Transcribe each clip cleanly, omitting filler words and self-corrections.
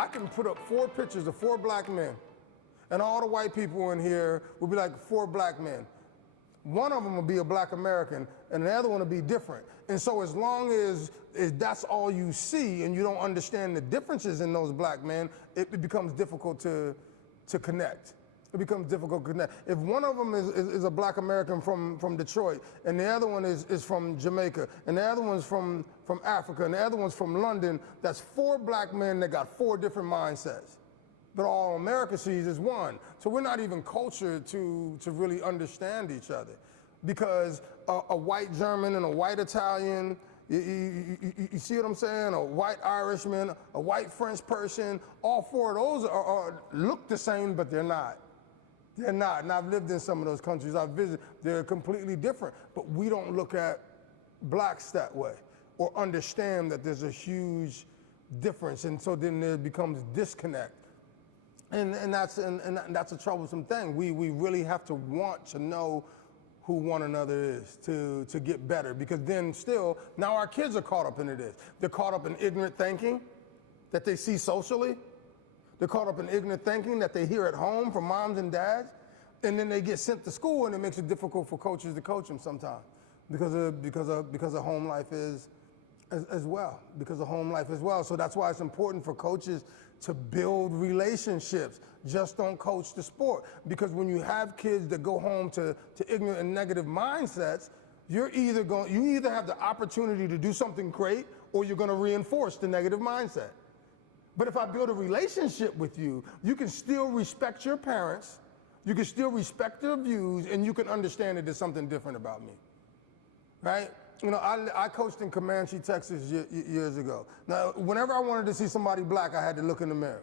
I can put up 4 pictures of 4 black men, and all the white people in here will be like 4 black men. One of them will be a black American, and the other one will be different. And so as long as that's all you see and you don't understand the differences in those black men, it becomes difficult to connect. It becomes difficult to connect. If one of them is a black American from Detroit, and the other one is from Jamaica, and the other one's from Africa, and the other one's from London, that's 4 black men that got 4 different mindsets. But all America sees is one. So we're not even cultured to really understand each other. Because a white German and a white Italian, you see what I'm saying? A white Irishman, a white French person, all 4 of those look the same, but they're not. They're not, and I've lived in some of those countries I've visited. They're completely different, but we don't look at blacks that way or understand that there's a huge difference, and so then there becomes disconnect. And that's a troublesome thing. We really have to want to know who one another is to get better, because then still, now our kids are caught up in this. They're caught up in ignorant thinking that they see socially. They're caught up in ignorant thinking that they hear at home from moms and dads, and then they get sent to school, and it makes it difficult for coaches to coach them sometimes because of home life as well. Because of home life as well. So that's why it's important for coaches to build relationships. Just don't coach the sport, because when you have kids that go home to ignorant and negative mindsets, you either have the opportunity to do something great, or you're going to reinforce the negative mindset. But if I build a relationship with you, you can still respect your parents, you can still respect their views, and you can understand that there's something different about me, right? You know, I coached in Comanche, Texas years ago. Now, whenever I wanted to see somebody black, I had to look in the mirror,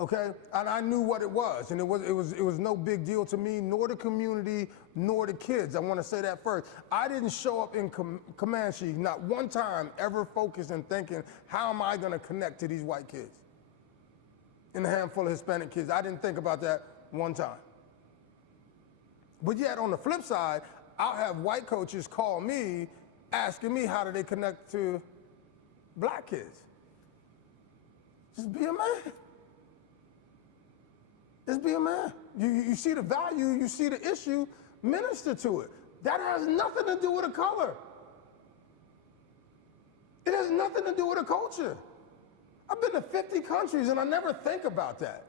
okay? And I knew what it was, and it was no big deal to me, nor the community, nor the kids. I want to say that first. I didn't show up in Comanche, not one time, ever focused and thinking, how am I going to connect to these white kids? And a handful of Hispanic kids. I didn't think about that one time. But yet, on the flip side, I'll have white coaches call me, asking me how do they connect to black kids. Just be a man. Just be a man. You see the value, you see the issue, minister to it. That has nothing to do with a color. It has nothing to do with a culture. I've been to 50 countries and I never think about that.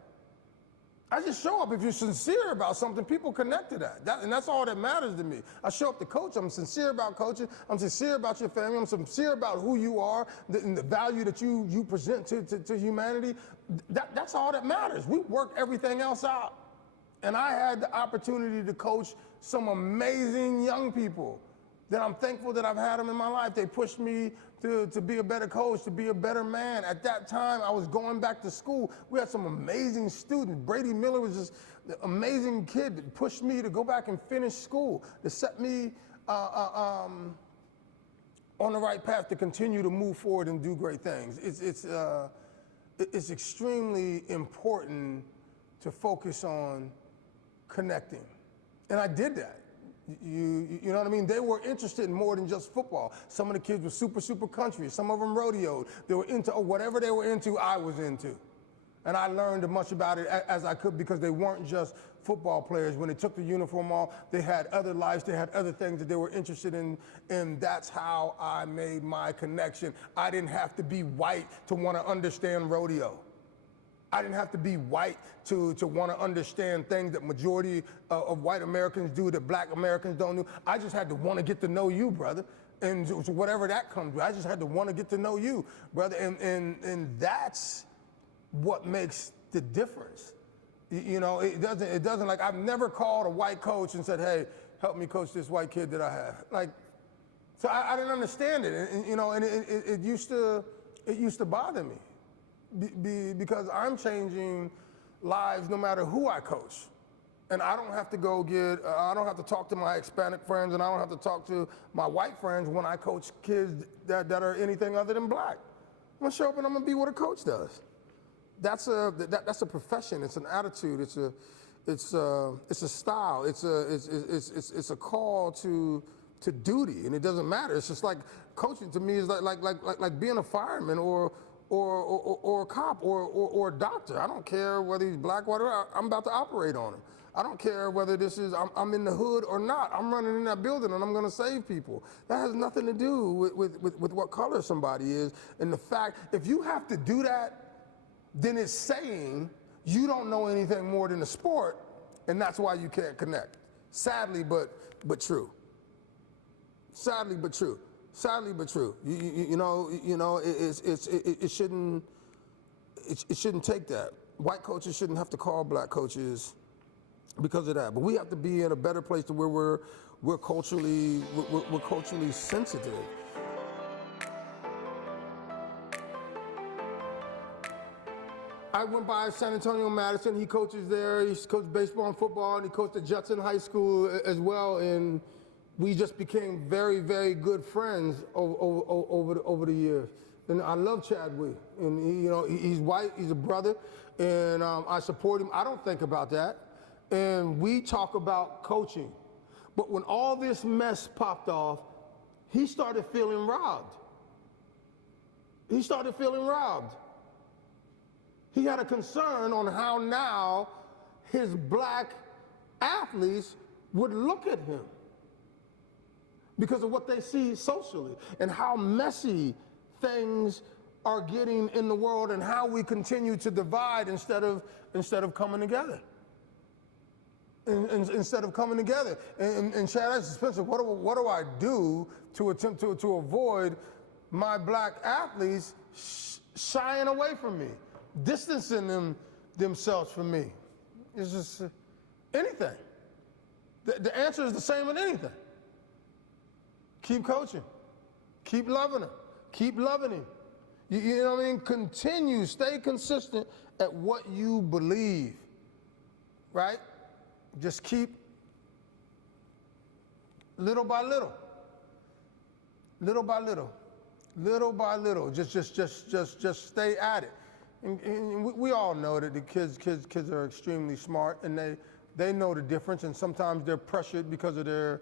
I just show up. If you're sincere about something, people connect to that. And that's all that matters to me. I show up to coach. I'm sincere about coaching. I'm sincere about your family. I'm sincere about who you are and the value that you present to humanity. That's all that matters. We work everything else out. And I had the opportunity to coach some amazing young people that I'm thankful that I've had them in my life. They pushed me to be a better coach, to be a better man. At that time, I was going back to school. We had some amazing students. Brady Miller was just an amazing kid that pushed me to go back and finish school, to set me on the right path to continue to move forward and do great things. It's extremely important to focus on connecting. And I did that. You know what I mean? They were interested in more than just football. Some of the kids were super country. Some of them rodeoed. They were into whatever they were into, I was into. And I learned as much about it as I could, because they weren't just football players. When they took the uniform off, they had other lives, they had other things that they were interested in, and that's how I made my connection. I didn't have to be white to want to understand rodeo. I didn't have to be white to want to understand things that majority of white Americans do that black Americans don't do. I just had to want to get to know you, brother. And so whatever that comes with, I just had to want to get to know you, brother. And that's what makes the difference. You know, it doesn't like, I've never called a white coach and said, hey, help me coach this white kid that I have. Like, so I didn't understand it. And you know, and it used to bother me. Because I'm changing lives no matter who I coach. And I don't have to I don't have to talk to my Hispanic friends, and I don't have to talk to my white friends when I coach kids that are anything other than black. I'm gonna show up and I'm gonna be what a coach does. That's a profession, it's an attitude, it's a style, it's a call to duty, and it doesn't matter. It's just like coaching to me is like being a fireman or or a cop or a doctor. I don't care whether he's black, white, or I'm about to operate on him. I don't care whether this is, I'm in the hood or not. I'm running in that building and I'm gonna save people. That has nothing to do with what color somebody is. And the fact, if you have to do that, then it's saying you don't know anything more than the sport, and that's why you can't connect. Sadly, but true. Sadly, but true. Sadly, but true. You know, it shouldn't take that. White coaches shouldn't have to call black coaches because of that. But we have to be in a better place to where we're culturally sensitive. I went by San Antonio Madison. He coaches there. He's coached baseball and football, and he coached at Judson High School as well. And we just became very, very good friends over the years. And I love Chad Wee. And he's white. He's a brother, and I support him. I don't think about that. And we talk about coaching. But when all this mess popped off, he started feeling robbed. He started feeling robbed. He had a concern on how now his black athletes would look at him because of what they see socially and how messy things are getting in the world and how we continue to divide instead of coming together. Instead of coming together. And Chad asked Spencer, what do I do to attempt to avoid my black athletes shying away from me, distancing themselves from me? It's just anything. The answer is the same in anything. Keep coaching. Keep loving him. Keep loving him. You know what I mean? Continue, stay consistent at what you believe, right? Just keep little by little, little by little, little by little. Just stay at it. And we all know that the kids are extremely smart, and they know the difference. And sometimes they're pressured because of their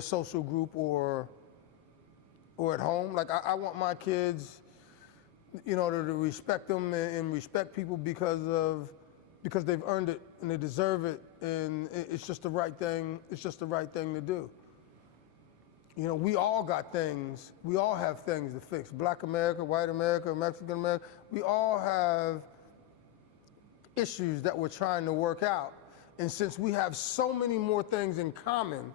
social group or at home. Like I want my kids, to respect them and respect people because they've earned it and they deserve it, and it's just the right thing. It's just the right thing to do. We all got things. We all have things to fix. Black America, white America, Mexican America. We all have issues that we're trying to work out. And since we have so many more things in common,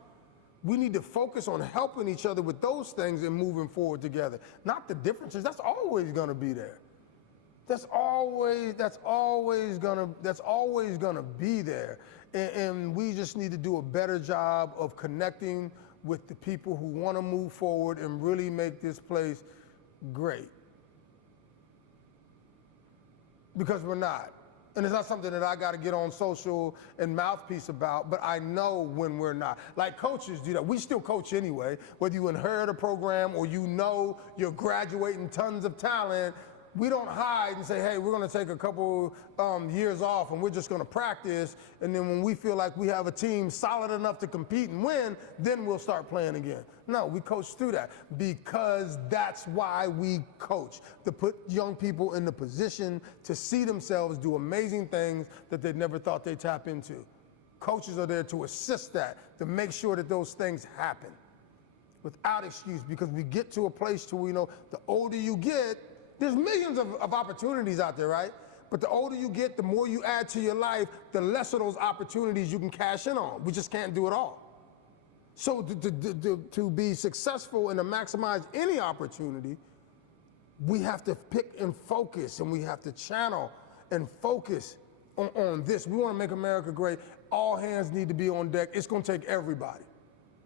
we need to focus on helping each other with those things and moving forward together. Not the differences. That's always going to be there. That's always gonna be there. And we just need to do a better job of connecting with the people who want to move forward and really make this place great. Because we're not. And it's not something that I got to get on social and mouthpiece about, but I know when we're not. Like coaches do that. We still coach anyway, whether you inherit a program or you're graduating tons of talent. We don't hide and say, hey, we're going to take a couple years off and we're just going to practice. And then when we feel like we have a team solid enough to compete and win, then we'll start playing again. No, we coach through that because that's why we coach, to put young people in the position to see themselves do amazing things that they never thought they'd tap into. Coaches are there to assist that, to make sure that those things happen without excuse, because we get to a place to where, the older you get, there's millions of opportunities out there, right? But the older you get, the more you add to your life, the less of those opportunities you can cash in on. We just can't do it all. So to be successful and to maximize any opportunity, we have to pick and focus, and we have to channel and focus on this. We want to make America great. All hands need to be on deck. It's going to take everybody.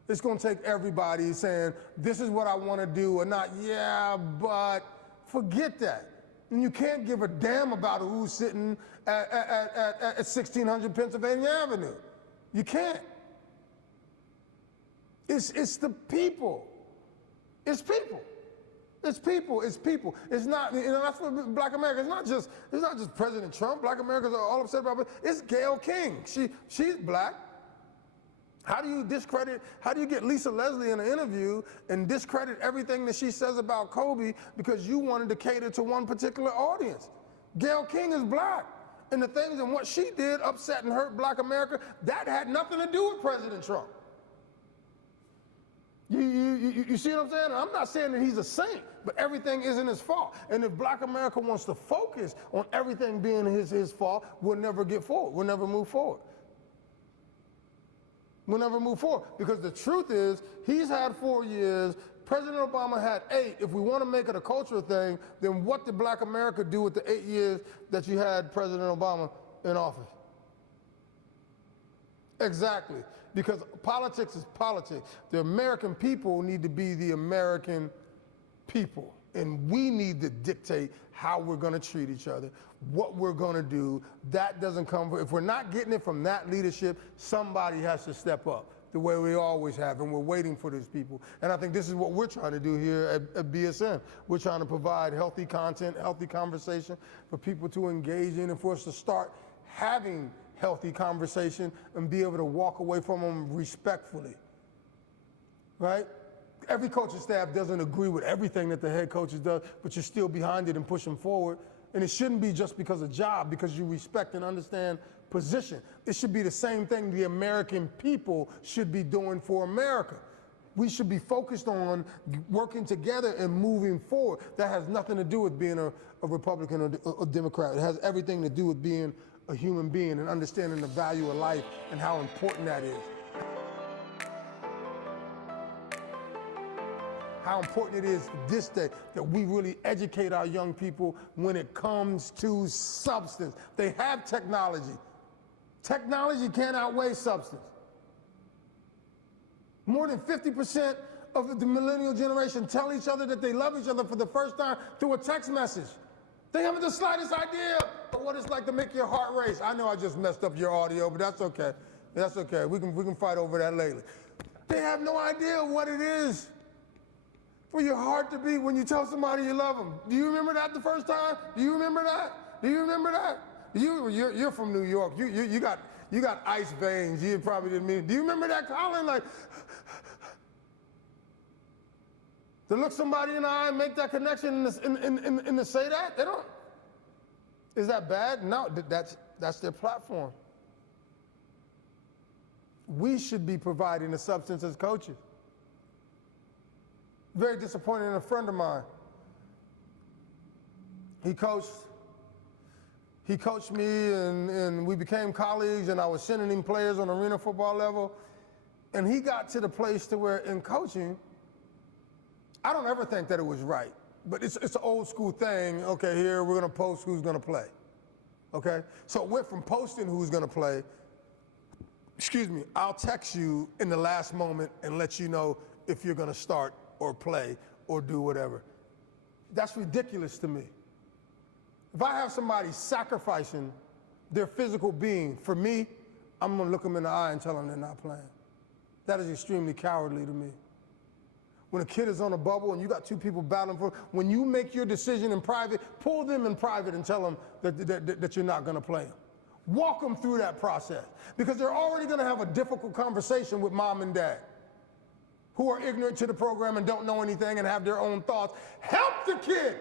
It's going to take everybody saying, this is what I want to do, or not, yeah, but... Forget that. And you can't give a damn about who's sitting at 1600 Pennsylvania Avenue. You can't. It's the people. It's people. It's people. It's people. It's not. That's what Black America. It's not just President Trump. Black Americans are all upset about it. It's Gayle King. She's black. How do you get Lisa Leslie in an interview and discredit everything that she says about Kobe because you wanted to cater to one particular audience? Gayle King is black. And the things and what she did upset and hurt black America, that had nothing to do with President Trump. You see what I'm saying? I'm not saying that he's a saint, but everything isn't his fault. And if black America wants to focus on everything being his fault, we'll never get forward. We'll never move forward. We'll never move forward. Because the truth is, he's had 4 years, President Obama had 8. If we want to make it a cultural thing, then what did black America do with the 8 years that you had President Obama in office? Exactly. Because politics is politics. The American people need to be the American people. And we need to dictate how we're going to treat each other, what we're going to do. That doesn't come from, if we're not getting it from that leadership, somebody has to step up the way we always have, and we're waiting for these people. And I think this is what we're trying to do here at BSN. We're trying to provide healthy content, healthy conversation for people to engage in and for us to start having healthy conversation and be able to walk away from them respectfully, right? Every coaching staff doesn't agree with everything that the head coaches does, but you're still behind it and pushing forward. And it shouldn't be just because of job, because you respect and understand position. It should be the same thing the American people should be doing for America. We should be focused on working together and moving forward. That has nothing to do with being a Republican or a Democrat. It has everything to do with being a human being and understanding the value of life and how important that is. How important it is this day that we really educate our young people when it comes to substance. They have technology. Technology can't outweigh substance. More than 50% of the millennial generation tell each other that they love each other for the first time through a text message. They haven't the slightest idea of what it's like to make your heart race. I know I just messed up your audio, but that's okay. That's okay. We can fight over that later. They have no idea what it is for your heart to beat when you tell somebody you love them. Do you remember that the first time? Do you remember that? Do you remember that? You're from New York. You got ice veins. You probably didn't mean it. Do you remember that, Colin? Like, to look somebody in the eye and make that connection and to say that? They don't. Is that bad? No, that's their platform. We should be providing the substance as coaches. Very disappointed in a friend of mine. He coached me and we became colleagues, and I was sending him players on arena football level. And he got to the place to where in coaching, I don't ever think that it was right, but it's an old school thing. Okay, here we're gonna post who's gonna play. Okay, so it went from posting who's gonna play, excuse me, I'll text you in the last moment and let you know if you're gonna start or play or do whatever. That's ridiculous to me. If I have somebody sacrificing their physical being for me, I'm gonna look them in the eye and tell them they're not playing. That is extremely cowardly to me. When a kid is on a bubble and you got two people battling for, when you make your decision in private, pull them in private and tell them that you're not gonna play them. Walk them through that process, because they're already gonna have a difficult conversation with mom and dad, who are ignorant to the program and don't know anything and have their own thoughts. Help the kid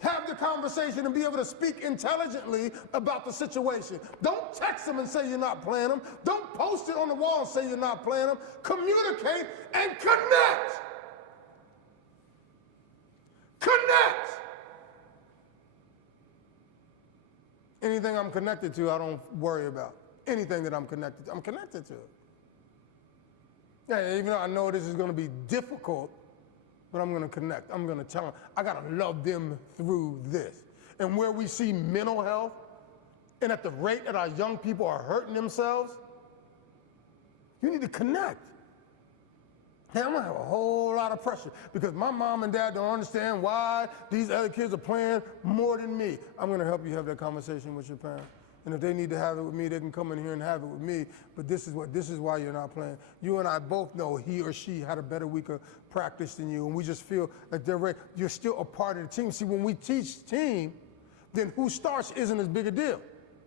have the conversation and be able to speak intelligently about the situation. Don't text them and say you're not playing them. Don't post it on the wall and say you're not playing them. Communicate and connect. Connect. Anything I'm connected to, I don't worry about. Anything that I'm connected to it. Yeah, even though I know this is going to be difficult, but I'm going to connect. I'm going to tell them, I got to love them through this. And where we see mental health, and at the rate that our young people are hurting themselves, you need to connect. Hey, I'm going to have a whole lot of pressure because my mom and dad don't understand why these other kids are playing more than me. I'm going to help you have that conversation with your parents. And if they need to have it with me, they can come in here and have it with me. But this is why you're not playing. You and I both know he or she had a better week of practice than you, and we just feel like they're ready. You're still a part of the team. See, when we teach team, then who starts isn't as big a deal.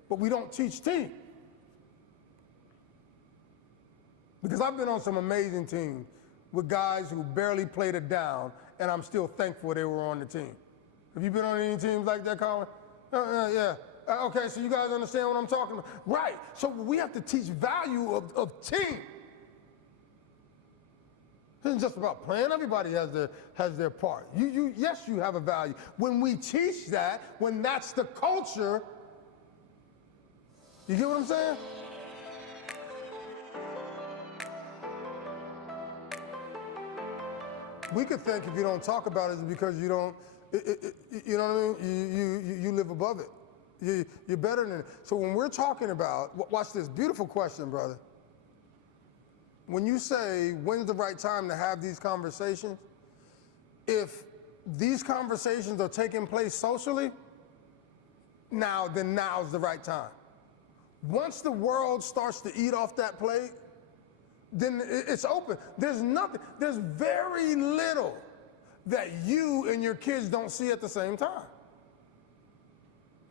But we don't teach team. Because I've been on some amazing teams with guys who barely played it down, and I'm still thankful they were on the team. Have you been on any teams like that, Conley? Yeah. Okay, so you guys understand what I'm talking about? Right. So we have to teach value of team. It isn't just about playing. Everybody has their part. Yes, you have a value. When we teach that, when that's the culture, you get what I'm saying? We could think if you don't talk about it, it's because you don't, you know what I mean? You live above it. You're better than it. So when we're talking about, watch this, beautiful question, brother. When you say, when's the right time to have these conversations? If these conversations are taking place socially, then now's the right time. Once the world starts to eat off that plate, then it's open. There's very little that you and your kids don't see at the same time.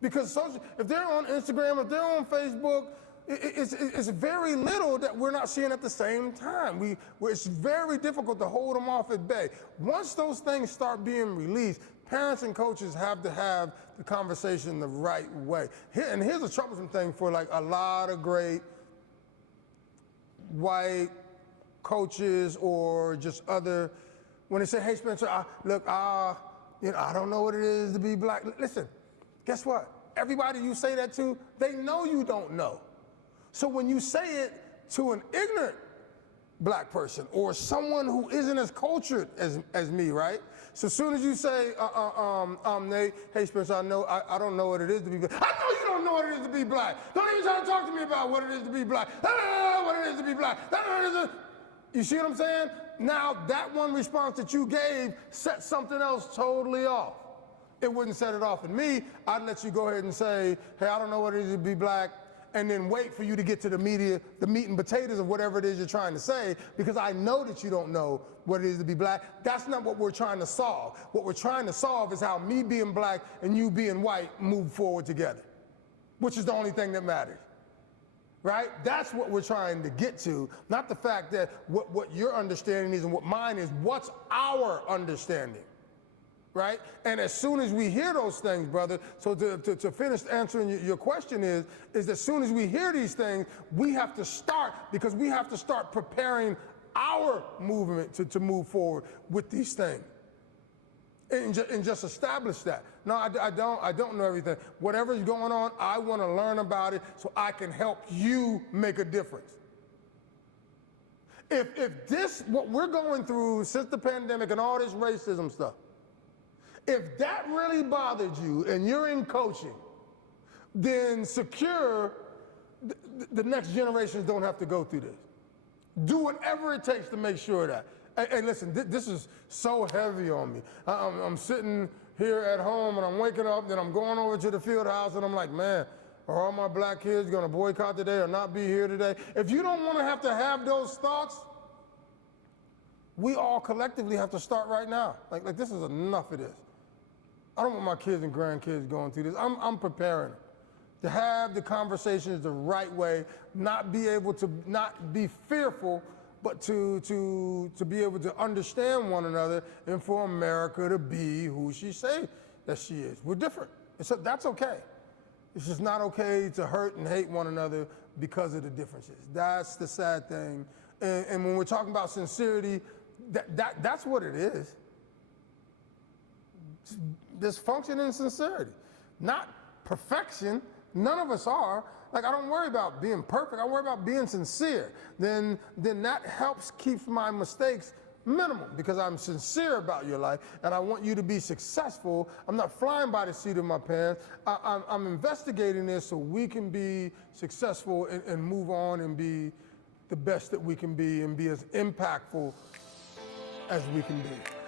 Because if they're on Instagram, if they're on Facebook, it's very little that we're not seeing at the same time. It's very difficult to hold them off at bay. Once those things start being released, parents and coaches have to have the conversation the right way. And here's a troublesome thing for like a lot of great white coaches or just other, when they say, hey, Spencer, look, I don't know what it is to be black. Listen, guess what? Everybody you say that to, they know you don't know. So when you say it to an ignorant black person or someone who isn't as cultured as me, right? So as soon as you say, Nate, hey, Spencer, I don't know what it is to be black. I know you don't know what it is to be black. Don't even try to talk to me about what it is to be black. I don't know what it is to be black. You see what I'm saying? Now, that one response that you gave set something else totally off. It wouldn't set it off in me. I'd let you go ahead and say, hey, I don't know what it is to be black, and then wait for you to get to the meat and potatoes of whatever it is you're trying to say, because I know that you don't know what it is to be black. That's not what we're trying to solve. What we're trying to solve is how me being black and you being white move forward together, which is the only thing that matters, right? That's what we're trying to get to, not the fact that what your understanding is and what mine is. What's our understanding? Right? And as soon as we hear those things, brother, so to finish answering your question is as soon as we hear these things, we have to start, because we have to start preparing our movement to move forward with these things. And just establish that. No, I don't know everything. Whatever's going on, I want to learn about it so I can help you make a difference. If this, what we're going through since the pandemic and all this racism stuff, if that really bothered you and you're in coaching, then secure the next generations don't have to go through this. Do whatever it takes to make sure of that. And listen, this is so heavy on me. I'm sitting here at home and I'm waking up, then I'm going over to the field house and I'm like, man, are all my black kids gonna boycott today or not be here today? If you don't wanna have to have those thoughts, we all collectively have to start right now. Like this is enough of this. I don't want my kids and grandkids going through this. I'm preparing to have the conversations the right way, not be fearful, but to be able to understand one another and for America to be who she say that she is. We're different. So that's okay. It's just not okay to hurt and hate one another because of the differences. That's the sad thing. And when we're talking about sincerity, that's what it is. Dysfunction and sincerity, not perfection. None of us are. Like, I don't worry about being perfect. I worry about being sincere. Then that helps keep my mistakes minimum, because I'm sincere about your life and I want you to be successful. I'm not flying by the seat of my pants. I'm investigating this so we can be successful and move on and be the best that we can be and be as impactful as we can be.